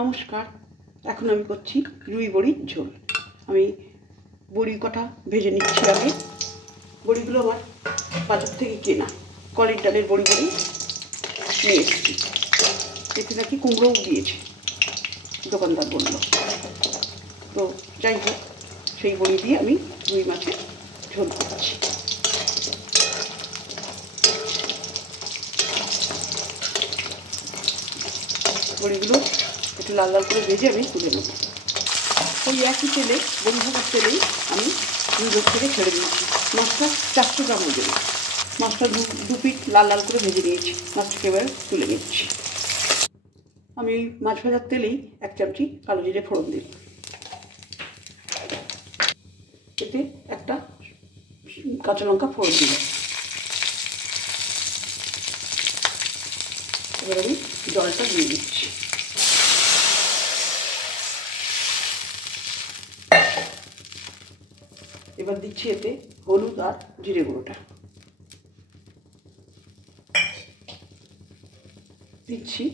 নমস্কার। এখন আমি করছি রুই বড়ির ঝোল। আমি বড়ি কটা ভেজে নিচ্ছি। আগে বড়িগুলো আমার বাজার থেকে কেনা কলের ডালের বড়ি নিয়ে এসেছি। এতে নাকি কুমড়োও দিয়েছে, দোকানদার বলল। তো যাই হোক, সেই বড়ি দিয়ে আমি রুই মাছের ঝোল করছি। বড়িগুলো একটু লাল লাল করে ভেজে আমি তুলে নেব। ওই একই তেলে, বড়ি ভাজার তেলেই আমি রুই থেকে ছেড়ে দিয়েছি। মাছটা 400 গ্রাম ওজন। মাছটা দু পিঠ লাল লাল করে ভেজে নিয়েছি। মাছটাকে এবার তুলে নিচ্ছি। আমি ওই মাছ ভাজার তেলেই 1 চামচি কালো জিরে ফোড়ন দিই। এতে একটা কাঁচা লঙ্কা ফোড়ন দিই। এবার আমি জলটা দিয়ে দিচ্ছি। এবার দিচ্ছি এতে হলুদ আর জিরে গুঁড়োটা। দিচ্ছি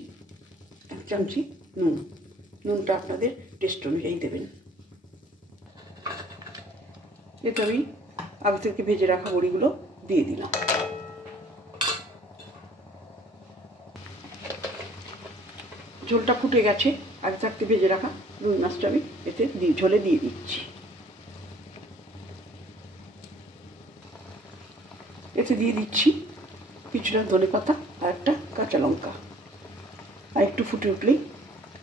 1 চামচি নুন। নুনটা আপনাদের টেস্ট অনুযায়ী দেবেন। এতে আমি আগে থেকে ভেজে রাখা বড়িগুলো দিয়ে দিলাম। ঝোলটা ফুটে গেছে। আগে থাকতে ভেজে রাখা রুই মাছটা আমি এতে ঝোলে দিয়ে দিচ্ছি। এতে দিয়ে দিচ্ছি কিছুটা ধনেপাতা আর একটা কাঁচা লঙ্কা। আর একটু ফুটে উঠলেই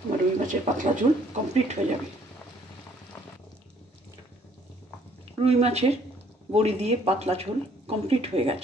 আমার রুই মাছের পাতলা ঝোল কমপ্লিট হয়ে যাবে। রুই মাছের বড়ি দিয়ে পাতলা ঝোল কমপ্লিট হয়ে গেছে।